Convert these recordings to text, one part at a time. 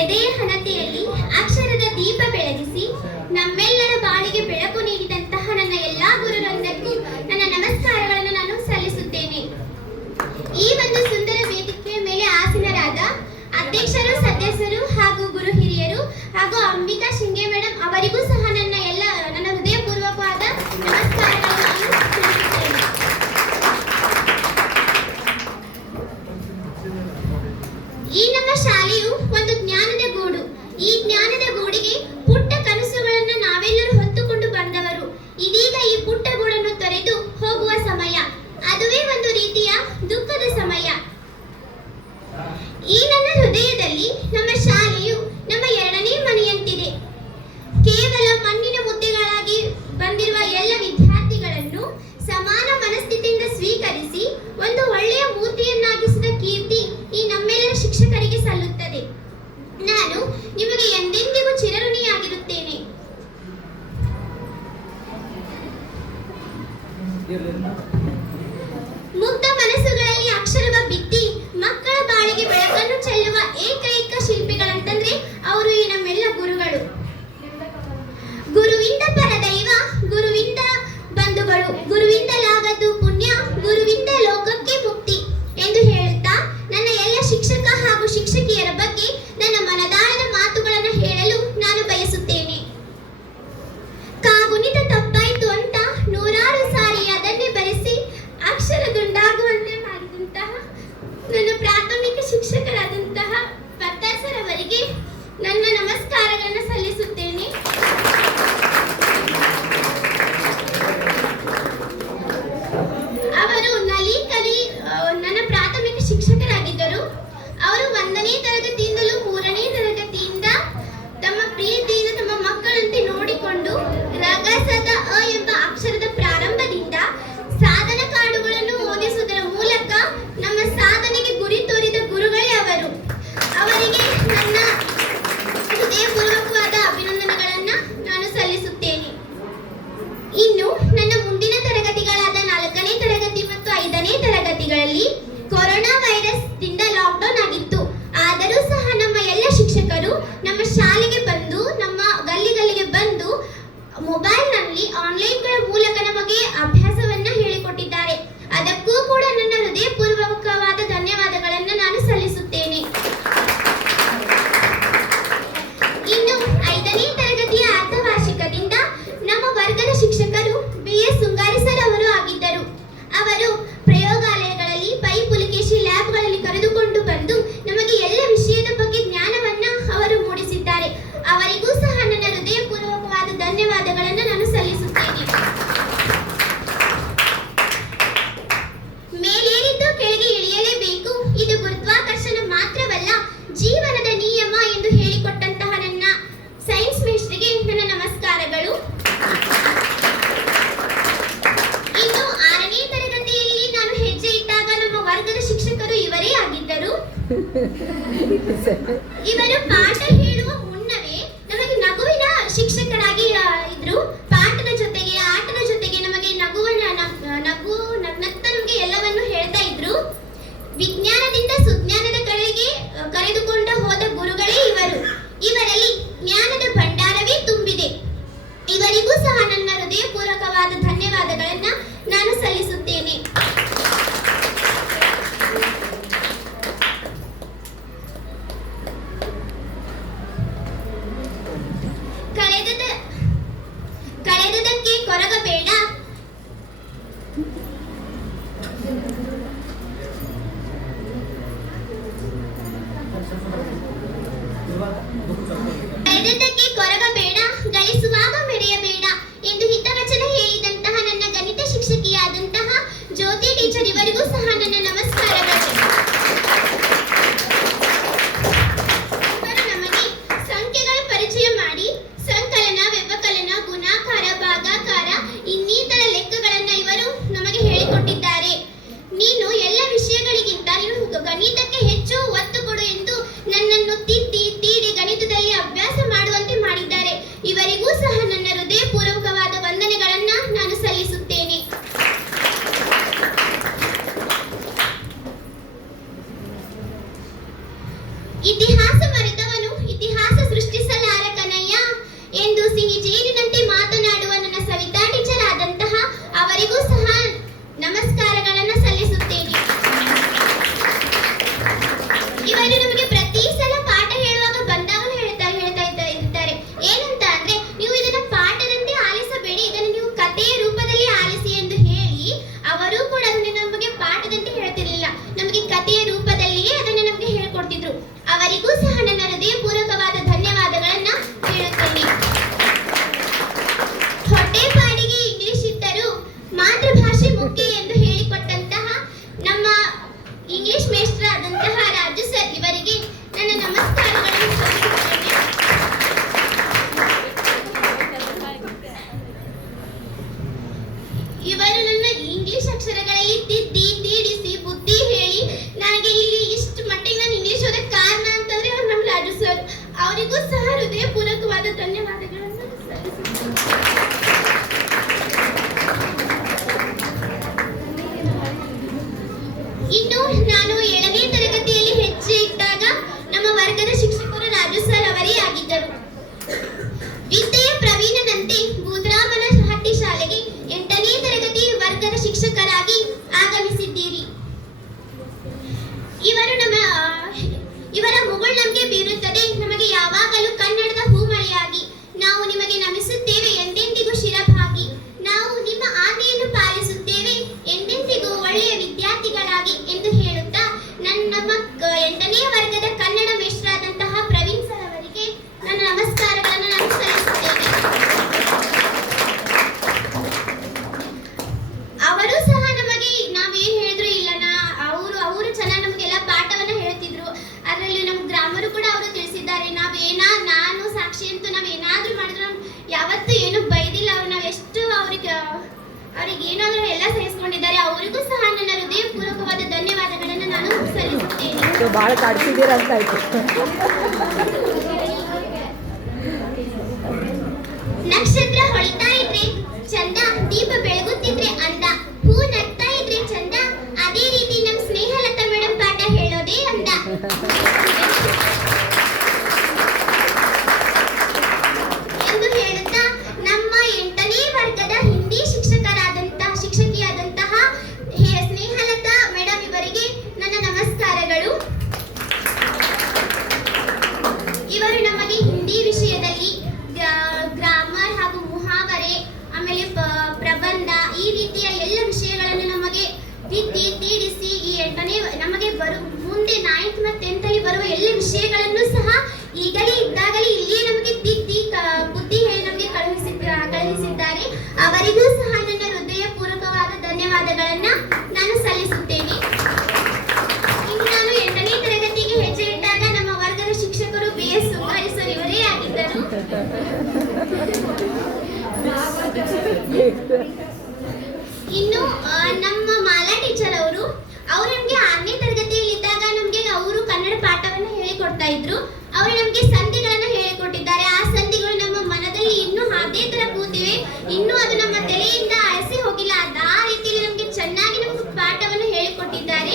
ಎದೆಯ ಹಣತೆಯಲ್ಲಿ ಅಕ್ಷರದ ದೀಪ ಬೆಳಗಿಸಿ ನಮ್ಮೆಲ್ಲರ ಬಾಳಿಗೆ ಬೆಳಕು ನೀಡಿದಂತಹ ನನ್ನ ಎಲ್ಲಾ ಗುರುವೃಂದಕ್ಕೂ ನನ್ನ ನಮಸ್ಕಾರಗಳನ್ನು ನಾನು ಸಲ್ಲಿಸುತ್ತೇನೆ. ಈ ಒಂದು ಸುಂದರ ವೇದಿಕೆಯ ಮೇಲೆ ಆಸೀನರಾದ ಅಧ್ಯಕ್ಷರು, ಸದಸ್ಯರು ಹಾಗೂ ಗುರು ಹಿರಿಯರು ಹಾಗೂ ಅಂಬಿಕಾ ಶಿಂಗೆ ಮೇಡಮ್ ಅವರಿಗೂ ಸಹ ನನ್ನ ಹೃದಯಪೂರ್ವಕವಾದ ನಮಸ್ಕಾರಗಳನ್ನು ತಿಳಿಸುತ್ತೇನೆ. ಈ ನಮ್ಮ ಶಾಲೆಯು ಒಂದು ಜ್ಞಾನದ ಗೂಡು. ಈ ಜ್ಞಾನದ ಗೂಡಿಗೆ ಪುಟ್ಟ ಕನಸುಗಳನ್ನು ನಾವೆಲ್ಲರೂ ಹೊತ್ತುಕೊಂಡು ಬಂದವರು. ಇದೀಗ ಈ ಪುಟ್ಟ ಗೂಡನ್ನು ತೊರೆದು ಹೋಗುವ ಸಮಯ. ಅದುವೇ ಒಂದು ರೀತಿಯ ದುಃಖದ ಸಮಯ. ಈ ನನ್ನ ಹೃದಯದಲ್ಲಿ ನಮ್ಮ ಶಾಲೆಯು ನಮ್ಮ ಎರಡನೇ ಮನೆಯಂತಿದೆ. ಕೇವಲ ಮಣ್ಣಿನ ಮುದ್ದೆಗಳಾಗಿ ಬಂದಿರುವ ಎಲ್ಲ ವಿದ್ಯಾರ್ಥಿಗಳನ್ನು ಸಮಾನ ಮನಸ್ಥಿತಿಯಿಂದ ಸ್ವೀಕರಿಸಿ ಒಂದು ಒಳ್ಳೆಯ ಮೂರ್ತಿಯನ್ನಾಗಿಸಿದ ಕೀರ್ತಿ ಈ ನಮ್ಮೆಲ್ಲರ ಶಿಕ್ಷಕರಿಗೆ ಸಲ್ಲುತ್ತದೆ. ನಾನು ನಿಮಗೆ ಎಂದೆಂದಿಗೂ ಚಿರಋಣಿಯಾಗಿರುತ್ತೇನೆ. ಮುಗ್ಧ ಮನಸ್ಸುಗಳಲ್ಲಿ ಅಕ್ಷರವ ಬಿತ್ತಿ ಮಕ್ಕಳ ಬಾಳಿಗೆ ಬೆಳಕನ್ನು ಚೆಲ್ಲುವ ಏಕೈಕ ಶಿಲ್ಪಿಗಳಂತಂದ್ರೆ ಅವರು ಈ ನಮ್ಮೆಲ್ಲ ಗುರುಗಳು. ಗುರುವಿಂದ ಪರದೈವ, ಗುರುವಿಂದ ಬಂಧುಗಳು, ಗುರುವಿಂದಲಾಗದು ಪುಣ್ಯ, ಗುರುವಿಂದ ಲೋಕಕ್ಕೆ ಮುಕ್ತಿ ಎಂದು ಹೇಳುತ್ತಾ ನನ್ನ ಎಲ್ಲ ಶಿಕ್ಷಕ ಹಾಗೂ ಶಿಕ್ಷಕಿಯರ ಬಗ್ಗೆ ನನ್ನ ಮನದಾಳದ ಮಾತುಗಳನ್ನು ಹೇಳಲು ನಾನು ಬಯಸುತ್ತೇನೆ. ಕಾಗುಣಿತ ತಪ್ಪಾಯಿತು ಅಂತ ನೂರಾರು ಸಾರಿ ಅದನ್ನೇ ಬರೆಸಿ ಅಕ್ಷರದುಂಡಾಗುವಂತೆ ಮಾಡಿದಂತಹ ನನ್ನ ಪ್ರಾಥಮಿಕ ಶಿಕ್ಷಕರಾದಂತಹ ಪತ್ತಾಸರವರಿಗೆ ನನ್ನ ನಮಸ್ಕಾರಗಳನ್ನು ಸಲ್ಲಿಸುತ್ತೇನೆ. ಅವರು ನನ್ನ ಪ್ರಾಥಮಿಕ ಶಿಕ್ಷಕರಾಗಿದ್ದರು. ಅವರು 1ನೇ ತರಗತಿಯಿಂದಲೂ 3ನೇ ತರಗತಿಯಿಂದ ತಮ್ಮ ಪ್ರೀತಿಯಿಂದ ತಮ್ಮ ಮಕ್ಕಳಂತೆ ನೋಡಿಕೊಂಡು ರಗಸದ ಅ ಎಂಬ ಅಕ್ಷರದ ಪ್ರಾರಂಭದಿಂದ ಸಾಧನ ಕಾಡುಗಳನ್ನು ಓದಿಸುವುದರ ಮೂಲಕ ನಮ್ಮ ಸಾಧನೆಗೆ ಗುರಿ ತೋರಿದ ಗುರುಗಳೇ ಅವರು. ಅವರಿಗೆ ನನ್ನ ಹೃದಯಪೂರ್ವಕವಾದ ಅಭಿನಂದನೆಗಳನ್ನು ನಾನು ಸಲ್ಲಿಸುತ್ತೇನೆ. ಇನ್ನು ನನ್ನ ಮುಂದಿನ ತರಗತಿಗಳಾದ 4ನೇ ತರಗತಿ ಮತ್ತು 5ನೇ ತರಗತಿಗಳಲ್ಲಿ ಕೊರೋನಾ ವೈರಸ್ ದಿಂದ ಲಾಕ್ಡೌನ್ ಆಗಿತ್ತು. ಆದರೂ ಸಹ ನಮ್ಮ ಎಲ್ಲ ಶಿಕ್ಷಕರು ನಮ್ಮ ಶಾಲೆಗೆ ಬಂದು, ನಮ್ಮ ಗಲ್ಲಿಗೆ ಬಂದು ಮೊಬೈಲ್ನಲ್ಲಿ ಆನ್ಲೈನ್ಗಳ ಮೂಲಕ ನಮಗೆ ಅಭ್ಯಾಸವನ್ನ ಹೇಳಿಕೊಟ್ಟಿದ್ದಾರೆ. ಅದಕ್ಕೂ ಕೂಡ ನನ್ನ ಹೃದಯಪೂರ್ವಕವಾದ ಧನ್ಯವಾದಗಳನ್ನು ನಾನು ಸಲ್ಲಿಸುತ್ತೇನೆ. ಇನ್ನು 5ನೇ ತರಗತಿಯ ಅರ್ಧವಾರ್ಷಿಕದಿಂದ ನಮ್ಮ ವರ್ಗದ ಶಿಕ್ಷಕರು BS ಸುಂಗಾರಿ ಸರ್ ಅವರು ಆಗಿದ್ದರು. ಅವರು ಪ್ರಯೋಗಾಲಯಗಳಲ್ಲಿ ಪುಲಿಕೇಶಿ ಲ್ಯಾಬ್ಗಳಲ್ಲಿ ಕರೆದುಕೊಂಡು ಬಂದು ನಮಗೆ ಎಲ್ಲ ವಿಷಯದ ಬಗ್ಗೆ ಜ್ಞಾನವನ್ನ ಅವರು ಮೂಡಿಸಿದ್ದಾರೆ. ಅವರಿಗೂ ಸಹ ನನ್ನ ಹೃದಯಪೂರ್ವಕವಾದ ಧನ್ಯವಾದಗಳನ್ನು ನಾನು ಸಲ್ಲಿಸುತ್ತೇನೆ. ಮೇಲೇರಿದ್ದು ಕೆಳಗೆ ಇಳಿಯಲೇಬೇಕು, ಇದು ಗುರುತ್ವಾಕರ್ಷಣ ಮಾತ್ರವಲ್ಲ, ಜೀವನದ ನಿಯಮ ಎಂದು ಹೇಳಿಕೊಟ್ಟಂತಹ ನನ್ನ ಸೈನ್ಸ್ ಮೇಸ್ಟ್ರಿಗೆ ನನ್ನ ನಮಸ್ಕಾರಗಳು. ಇನ್ನು 6ನೇ ತರಗತಿಯಲ್ಲಿ ನಾನು ಹೆಜ್ಜೆ ಇಟ್ಟಾಗ ನಮ್ಮ ವರ್ಗದ ಶಿಕ್ಷಕರು ಇವರೇ ಆಗಿದ್ದರು. ಇವರು ಪಾಠ ಹೇಳುವ ಮುನ್ನವೇ ನಮಗೆ ನಗುವಿನ ಶಿಕ್ಷಕರಾಗಿ ಇದ್ರು. ಪಾಠದ ಜೊತೆಗೆ ಆಟದ ಜೊತೆಗೆ ನಮಗೆ ನಗ್ನತ್ತ ನಮಗೆ ಎಲ್ಲವನ್ನು ಹೇಳ್ತಾ ಇದ್ರು. ವಿಜ್ಞಾನದಿಂದ ಸುಜ್ಞಾನದ ಕಡೆಗೆ ಕರೆದುಕೊಂಡು ಹೋದ ಗುರುಗಳೇ ಇವರು. ಇವರಲ್ಲಿ ಜ್ಞಾನದ ಭಂಡಾರವೇ ತುಂಬಿದೆ. ಇವರಿಗೂ ಸಹ ನನ್ನ ಹೃದಯಪೂರ್ವಕವಾದ ಧನ್ಯವಾದಗಳನ್ನು ನಾನು ಸಲ್ಲಿಸುತ್ತೇನೆ. ಕಳೆದದಕ್ಕೆ ಕೊರಗಬೇಡ, ಇಂಗ್ಲಿಷ್ ಮೇಷ್ಟ್ರಾದಂತಹ ರಾಜು ಸರ್ ಇವರಿಗೆ ನನ್ನ ನಮಸ್ಕಾರಗಳನ್ನು ಸಲ್ಲಿಸುತ್ತೇನೆ. ಇವರು ನನ್ನ ಇಂಗ್ಲಿಷ್ ಅಕ್ಷರಗಳಲ್ಲಿ ತಿದ್ದಿ ತೀಡಿಸಿ ಬುದ್ಧಿ ಹೇಳಿ ನನಗೆ ಇಲ್ಲಿ ಇಷ್ಟು ಮಟ್ಟಿಗೆ ನಾನು ಇಂಗ್ಲಿಷ್ ಓದಕ್ಕೆ ಕಾರಣ ಅಂತಂದ್ರೆ ಅವ್ರು ನಮ್ಮ ರಾಜು ಸರ್. ಅವರಿಗೂ ಸಹ ಹೃದಯಪೂರ್ವಕವಾದ ಧನ್ಯವಾದಗಳನ್ನು ಸಲ್ಲಿಸುತ್ತೇನೆ. ಇನ್ನು ನಾನು 7ನೇ ತರಗತಿಯಲ್ಲಿ ಹೆಜ್ಜೆ ಇಟ್ಟಾಗ ನಮ್ಮ ವರ್ಗದ ಶಿಕ್ಷಕರು ರಾಜು ಸರ್ ಅವರೇ ಆಗಿದ್ದರು. ವಿದ್ಯೆಯ ಪ್ರವೀಣನಂತೆ ಬೂದರಾಮನ ಹಟ್ಟಿ ಶಾಲೆಗೆ 8ನೇ ತರಗತಿ ವರ್ಗದ ಶಿಕ್ಷಕರಾಗಿ ಆಗಮಿಸಿದ್ದೀರಿ. ಇವರ ಮುಗುಳ್ನಂಬಿಕೆ ಬೀರುತ್ತದೆ ನಮಗೆ ಯಾವಾಗಲೂ ಕನ್ನಡದ ಹೂಮಳೆಯಾಗಿ. ನಾವು ನಿಮಗೆ ನಮಿಸುತ್ತೇವೆ ಎಂದೆಂದಿಗೂ ಶಿರಭಾಗಿ. ನಾವು ನಿಮ್ಮ ಆಜ್ಞೆಯನ್ನು ಪಾಲಿಸುತ್ತೇವೆ ಎಂದೆಂದಿಗೂ ಒಳ್ಳೆಯ ವಿದ್ಯಾರ್ಥಿಗಳಾಗಿ ಎಂದು ಹೇಳುತ್ತಾ ನಮ್ಮ 8ನೇ ವರ್ಗದ ಕನ್ನಡ ಮೇಷ್ಟ್ರಾದಂತಹ ಪ್ರವೀಣ್ ಸರ್ ಅವರಿಗೆ ನನ್ನ ನಮಸ್ಕಾರಗಳನ್ನು ನಾನು ಸಲ್ಲಿಸುತ್ತೇನೆ. ಅವರು ಸಹ ನಮಗೆ ನಾವೇನು ಹೇಳಿದ್ರು ಇಲ್ಲ ಅವರು ಚೆನ್ನಾಗಿ ನಮಗೆಲ್ಲ ಪಾಠವನ್ನು ಹೇಳ್ತಿದ್ರು. ಅದರಲ್ಲಿ ನಮ್ಮ ಗ್ರಾಮರು ಕೂಡ ಅವರು ತಿಳಿಸಿದ್ದಾರೆ. ನಾನು ಸಾಕ್ಷಿ ಅಂತೂ ನಾವೇನಾದ್ರೂ ಮಾಡಿದ್ರು ಯಾವತ್ತೂ ಏನು ಬೈದಿಲ್ಲ. ಅವ್ರು ನಾವೆಷ್ಟು ಅವ್ರಿಗೆ ಏನಾದರೂ ಎಲ್ಲ ಸಹಿಸ್ಕೊಂಡಿದ್ದಾರೆ. ಅವರಿಗೂ ಸಹ ನನ್ನ ಹೃದಯಪೂರ್ವಕವಾದ ಧನ್ಯವಾದಗಳನ್ನು ನಾನು ಸಲ್ಲಿಸುತ್ತೇನೆ. ಬಹಳ ಕಾಡ್ತಿದ್ದೀರ ಅಂತ ಆಯ್ತು. ನಕ್ಷತ್ರ ಹೊಳಿತಾ ಇದ್ರೆ ಚಂದ, ದೀಪ ಬೆಳಗುತ್ತಿದ್ರೆ ಅಂದ, ಹೂ ನಗ್ತಾ ಇದ್ರೆ ಚಂದ, ಅದೇ ರೀತಿ ನಮ್ಮ ಸ್ನೇಹಲತಾ ಮೇಡಮ್ ಪಾಠ ಹೇಳೋದೇ ಅಂದ ಎಂದು ಹೇಳುತ್ತಾ ನಮ್ಮ 8ನೇ ವರ್ಗದ ಹಿಂದಿ ಶಿಕ್ಷಕಿಯಾದಂತಹ ಸ್ನೇಹಲತಾ ಮೇಡಮ್ ಇವರಿಗೆ ನನ್ನ ನಮಸ್ಕಾರಗಳು. ಇವರು ನಮಗೆ ಹಿಂದಿ ವಿಷಯದಲ್ಲಿ ಗ್ರಾಮರ್ ಹಾಗೂ ಮುಹಾವರೆ, ಆಮೇಲೆ ಪ್ರಬಂಧ, ಈ ರೀತಿಯ ಎಲ್ಲ ವಿಷಯಗಳನ್ನು ನಮಗೆ ತಿದ್ದಿ ತೀಡಿಸಿ ಈ 8ನೇ ನಮಗೆ ಮುಂದೆ 9th ಮತ್ತು 10th ಅಲ್ಲಿ ಬರುವ ಎಲ್ಲ ವಿಷಯಗಳನ್ನು ಸಹ ಈಗಲೇ ಇದ್ದಾಗಲೇ ಇಲ್ಲಿಯೇ ನಮಗೆ ತಿದ್ದಿ ಬುದ್ಧಿ ಹೇಳಿ ನಮಗೆ ಕಳುಹಿಸಿದ್ದಾರೆ. ಅವರಿಗೂ ಸಹ ನನ್ನ ಹೃದಯಪೂರ್ವಕವಾದ ಧನ್ಯವಾದಗಳನ್ನು ನಾನು ಸಲ್ಲಿಸುತ್ತೇನೆ. ಇನ್ನು ನಾನು 8ನೇ ತರಗತಿಗೆ ಹೆಜ್ಜೆ ಇಟ್ಟಾಗ ನಮ್ಮ ವರ್ಗದ ಶಿಕ್ಷಕರು BS ಸುಂಗಾರಿ ಸರ್ ಇವರೇ ಆಗಿದ್ದರು. ಇನ್ನು ನಮ್ಮ ಮಾಲಾ ಟೀಚರ್ ಅವರು ನಮಗೆ 6ನೇ ತರಗತಿಯಲ್ಲಿ ಇದ್ದಾಗ ನಮಗೆ ಅವರು ಕನ್ನಡ ಪಾಠವನ್ನು ಹೇಳಿಕೊಡ್ತಾ ಇದ್ರು. ಅವರು ನಮಗೆ ಸಂಧಿಗಳನ್ನು ಹೇಳಿಕೊಟ್ಟಿದ್ದಾರೆ. ಆ ಸಂಧಿಗಳು ನಮ್ಮ ಮನದಲ್ಲಿ ಇನ್ನೂ ಅದೇ ತರ ಕೂತಿವೆ. ಇನ್ನೂ ಅದು ನಮ್ಮ ತಲೆಯಿಂದ ಅಳಿಸಿ ಹೋಗಿಲ್ಲ. ಆ ರೀತಿಯಲ್ಲಿ ನಮಗೆ ಚೆನ್ನಾಗಿ ನಮಗೆ ಪಾಠವನ್ನು ಹೇಳಿಕೊಟ್ಟಿದ್ದಾರೆ.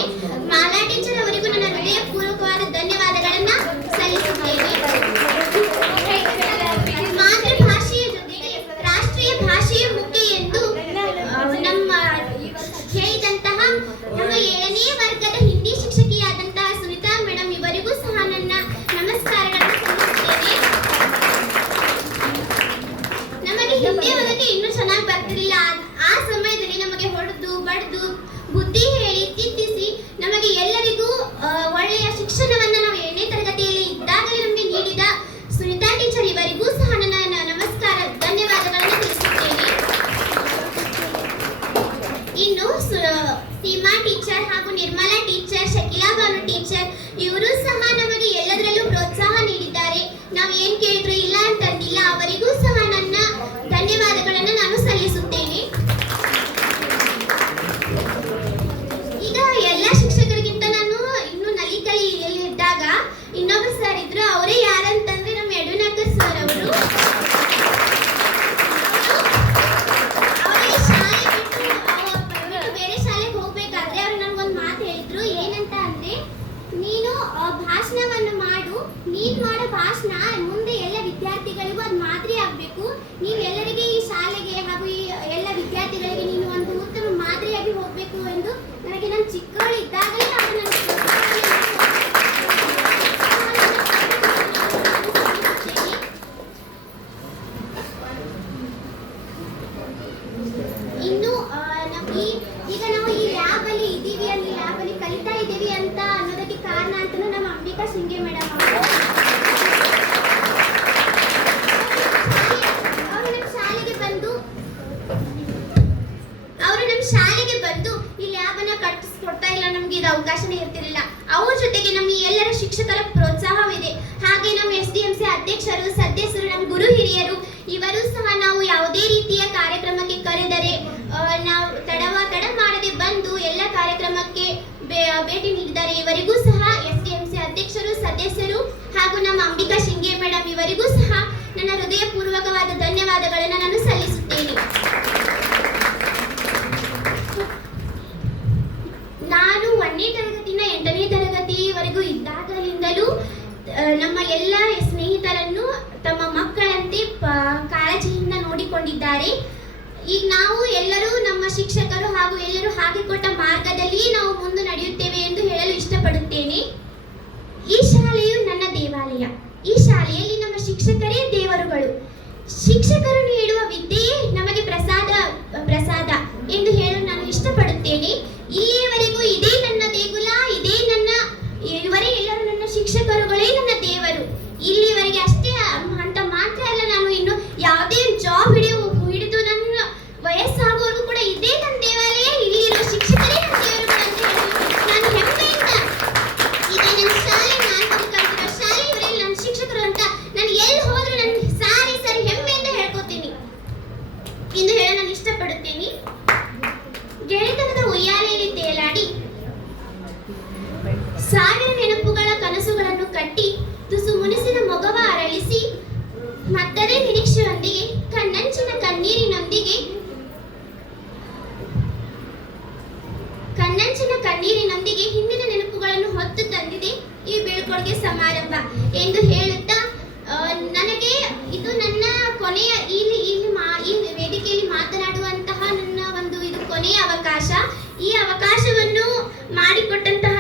ಮಾಲಾ ಟೀಚರ್ ಅವರಿಗೂ ನನ್ನ ಹೃದಯಪೂರ್ವಕವಾದ ಧನ್ಯವಾದಗಳನ್ನು ಸಲ್ಲಿಸುತ್ತೇನೆ. ಮಾತೃಭಾಷೆಯ ಜೊತೆಗೆ ರಾಷ್ಟ್ರೀಯ ಭಾಷೆಯ ಮುಖ್ಯ ಎಂದು ನಮ್ಮ ಹೇಳಿದಂತಹ ನಮ್ಮ 7ನೇ ವರ್ಗದ ಹಿಂದಿ ಶಿಕ್ಷಕಿಯಾದಂತಹ ಸುನಿತಾ ಮೇಡಮ್ ಇವರಿಗೂ ಸಹ ನನ್ನ ನಮಸ್ಕಾರಗಳನ್ನು ಸಲ್ಲಿಸುತ್ತೇನೆ. ನಮಗೆ ಹಿಂದಿ ಓದಕ್ಕೆ ಇನ್ನೂ ಚೆನ್ನಾಗಿ ಬರ್ತಿರಲಿಲ್ಲ. ಆ ಸಮಯದಲ್ಲಿ ನಮಗೆ ಹೊಡೆದು ಬಡಿದು ಬುದ್ಧಿ ಹೇಳಿ ತಿದ್ದಿಸಿ ನಮಗೆ ಎಲ್ಲರಿಗೂ ಒಳ್ಳೆಯ ಶಿಕ್ಷಣವನ್ನು ನಾವು 7ನೇ ತರಗತಿಯಲ್ಲಿ ಇದ್ದಾಗಲೇ ನಮಗೆ ನೀಡಿದ ಸುನಿತಾ ಟೀಚರ್ ಇವರಿಗೂ ಸಹ ನನ್ನ ನಮಸ್ಕಾರ ಧನ್ಯವಾದಗಳನ್ನು ತಿಳಿಸುತ್ತೇನೆ. ಇನ್ನು ಸೀಮಾ ಟೀಚರ್ ಹಾಗೂ ನಿರ್ಮಲಾ ಟೀಚರ್, ಶಕಿಲಾ ಬಾನು ಟೀಚರ್ ಇವರು ಸಹ ನಮಗೆ ಎಲ್ಲದರಲ್ಲೂ ಪ್ರೋತ್ಸಾಹ ನೀಡಿದ್ದಾರೆ. ನಾವು ಏನು ಕೇಳಿದ್ರು ಇಲ್ಲ ಅಂತಂದಿಲ್ಲ. ಅವರಿಗೂ ಸಹ ನನ್ನ ಧನ್ಯವಾದಗಳನ್ನು ನಾನು ಸಲ್ಲಿಸುತ್ತೇನೆ. ಈಗ ಎಲ್ಲ ಶಿಕ್ಷಕರಿಗಿಂತ ನಾನು ಇನ್ನು ನಲಿಕಲಿಯಲ್ಲಿ ಇದ್ದಾಗ ಇನ್ನೊಬ್ಬರು ಸರ್ ಇದ್ರು. ಅವರೇ ಯಾರಂತಂದ್ರೆ ನಮ್ಮ ಯಡುನಕರ್ ಸರ್ ಅವರು. ಅವರಿಗೆ ಶಾಲೆ ಬಿಟ್ಟು ಬೇರೆ ಶಾಲೆಗೆ ಹೋಗ್ಬೇಕಾದ್ರೆ ಅವರು ನನಗೊಂದು ಮಾತು ಹೇಳಿದ್ರು. ಏನಂತ ಅಂದ್ರೆ, ನೀನು ಭಾಷಣವನ್ನು ಮಾಡು. ನೀನು ಮಾಡೋ ಭಾಷಣ ಮುಂದೆ ಎಲ್ಲ ವಿದ್ಯಾರ್ಥಿಗಳಿಗೂ ಅದು ಮಾದರಿ ಆಗಬೇಕು. ನೀವು ಎಲ್ಲರಿಗೆ ಈ ಶಾಲೆಗೆ ಹಾಗೂ ಈ ಎಲ್ಲ ವಿದ್ಯಾರ್ಥಿಗಳಿಗೆ ನೀನು ಒಂದು ಉತ್ತಮ ಮಾದರಿಯಾಗಿ ಹೋಗಬೇಕು ಎಂದು ನನಗೆ ನಾನು ಚಿಕ್ಕವಳು ಇದ್ದಾಗಲೇ ಅವರು ನನಗೆ ಇನ್ನು ಈಗ ನಾವು ಈ ಲ್ಯಾಬ್ ಅಲ್ಲಿ ಇದ್ದೀವಿ, ಅಲ್ಲಿ ಲ್ಯಾಬ್ ಅಲ್ಲಿ ಕಲಿತಾ ಇದ್ದೀವಿ ಅಂತ ಅನ್ನೋದಕ್ಕೆ ಕಾರಣ ಅಂತಲೂ ನಮ್ಮ ಅಂಬಿಕಾ ಸಿಂಗೆ ಮೇಡಮ್ ಅವರು ನಮ್ಮ ಶಾಲೆಗೆ ಬಂದು ಈ ಲ್ಯಾಬ್ ಅನ್ನ ಕಟ್ಟಿಸ್ಕೊಡ್ತಾ ಇಲ್ಲ, ನಮ್ಗೆ ಇದು ಅವಕಾಶ ಅವಕಾಶನೇ ಇರ್ತಿರಲಿಲ್ಲ. ಅವ್ರ ಜೊತೆಗೆ ನಮ್ಮ ಎಲ್ಲರ ಶಿಕ್ಷಕರ ಪ್ರೋತ್ಸಾಹವಿದೆ. ಹಾಗೆ ನಮ್ಮ SDMC ಅಧ್ಯಕ್ಷರು, ಸದಸ್ಯರು, ನಮ್ಮ ಗುರು ಹಿರಿಯರು ಇವರು ಸಹ ನಾವು ಯಾವುದೇ ರೀತಿಯ ಕಾರ್ಯಕ್ರಮಕ್ಕೆ ಕರೆದರೆ ನಾವು ತಡ ಮಾಡದೆ ಬಂದು ಎಲ್ಲ ಕಾರ್ಯಕ್ರಮಕ್ಕೆ ಭೇಟಿ ನೀಡಿದ್ದಾರೆ. ಇವರಿಗೂ ಸಹ SDMC ಅಧ್ಯಕ್ಷರು, ಸದಸ್ಯರು ಹಾಗೂ ನಮ್ಮ ಅಂಬಿಕಾ ಶಿಂಗೆ ಮೇಡಮ್ ಇವರಿಗೂ ಸಹ ನನ್ನ ಹೃದಯಪೂರ್ವಕವಾದ ಧನ್ಯವಾದಗಳನ್ನು ನಾನು ಸಲ್ಲಿಸುತ್ತೇನೆ. ನಾನು 1ನೇ ತರಗತಿಯಿಂದ 8ನೇ ತರಗತಿವರೆಗೂ ಇದ್ದಾಗಲಿಂದಲೂ ನಮ್ಮ ಎಲ್ಲ ಸ್ನೇಹಿತರನ್ನು ತಮ್ಮ ಮಕ್ಕಳಂತೆ ಕಾಳಜಿಯಿಂದ ನೋಡಿಕೊಂಡಿದ್ದಾರೆ. ಈಗ ನಾವು ಎಲ್ಲರೂ ನಮ್ಮ ಶಿಕ್ಷಕರು ಹಾಗೂ ಎಲ್ಲರೂ ಹಾಗೆ ಕೊಟ್ಟ ಮಾರ್ಗದಲ್ಲಿ ನಾವು ಮುಂದೆ ನಡೆಯುತ್ತೇವೆ ಎಂದು ಹೇಳಲು ಇಷ್ಟಪಡುತ್ತೇನೆ. ಈ ಶಾಲೆಯು ನನ್ನ ದೇವಾಲಯ. ಈ ಶಾಲೆಯಲ್ಲಿ ನಮ್ಮ ಶಿಕ್ಷಕರೇ ದೇವರುಗಳು. ಶಿಕ್ಷಕರು ನೀಡುವ ವಿದ್ಯೆಯೇ ನಮಗೆ ಪ್ರಸಾದ ಎಂದು ಹೇಳಲು ನಾನು ಇಷ್ಟಪಡುತ್ತೇನೆ. ಇಲ್ಲಿಯವರೆಗೂ ಇದೇ ನನ್ನ ದೇಗುಲ, ಇವರೇ ಎಲ್ಲರೂ ನನ್ನ ಶಿಕ್ಷಕರುಗಳೇ ನನ್ನ ದೇವರು. ಇಲ್ಲಿವರೆಗೆ ಅಷ್ಟೇ ಅಂತ ಮಾತ್ರ ಅಲ್ಲ, ನಾನು ಇನ್ನು ಯಾವುದೇ ಜಾಬ್ ಹಿಡಿದು ನನ್ನ ವಯಸ್ಸಾಗುವವರೆಗೂ ಕೂಡ ಇದೇ ನನ್ನ ದೇವಾಲಯ, ಇಲ್ಲಿರುವ ಶಿಕ್ಷಕರೇ ನನ್ನ ದೇವರುಗಳು ಅಂತ ಹೇಳಲು ನಾನು ಹೆಮ್ಮೆಯಿಂದ ಇದೇ ನನ್ನ ಶಾಲೆ, ನಾನು ಕಲಿತಿರೋ ಶಾಲೆ, ಇವರೇ ನನ್ನ ಶಿಕ್ಷಕರು ಅಂತ ನಾನು ಎಲ್ಲಿ ಹೋದ್ರೂ ನನ್ನ ಸಾರಿ ಹೆಮ್ಮೆಯಿಂದ ಹೇಳ್ಕೊತೀನಿ ಎಂದು ಹೇಳಲು ನಾನು ಇಷ್ಟಪಡುತ್ತೇನೆ. ಗೆಳೆತನದ ಉಯ್ಯಾಲೆಯಲ್ಲಿ ತೇಲಾಡಿ ಸಾವಿರ ನೆನಪುಗಳ ಕನಸುಗಳನ್ನು ಕಟ್ಟಿ ತುಸು ಮುನಿಸಿನ ಮೊಗವ ಅರಳಿಸಿ ಮತ್ತದೇ ನಿರೀಕ್ಷೆಯೊಂದಿಗೆ ಕಣ್ಣಂಚಿನ ಕಣ್ಣೀರಿನೊಂದಿಗೆ ಹಿಂದಿನ ನೆನಪುಗಳನ್ನು ಹೊತ್ತು ತಂದಿದೆ ಈ ಬೀಳ್ಕೊಡುಗೆ ಸಮಾರಂಭ ಎಂದು ಹೇಳುತ್ತಾ ನನಗೆ ಇದು ನನ್ನ ಕೊನೆಯ ಈ ವೇದಿಕೆಯಲ್ಲಿ ಮಾತನಾಡುವಂತಹ ನನ್ನ ಒಂದು ಇದು ಕೊನೆಯ ಅವಕಾಶ. ಈ ಅವಕಾಶವನ್ನು ಮಾಡಿಕೊಟ್ಟಂತಹ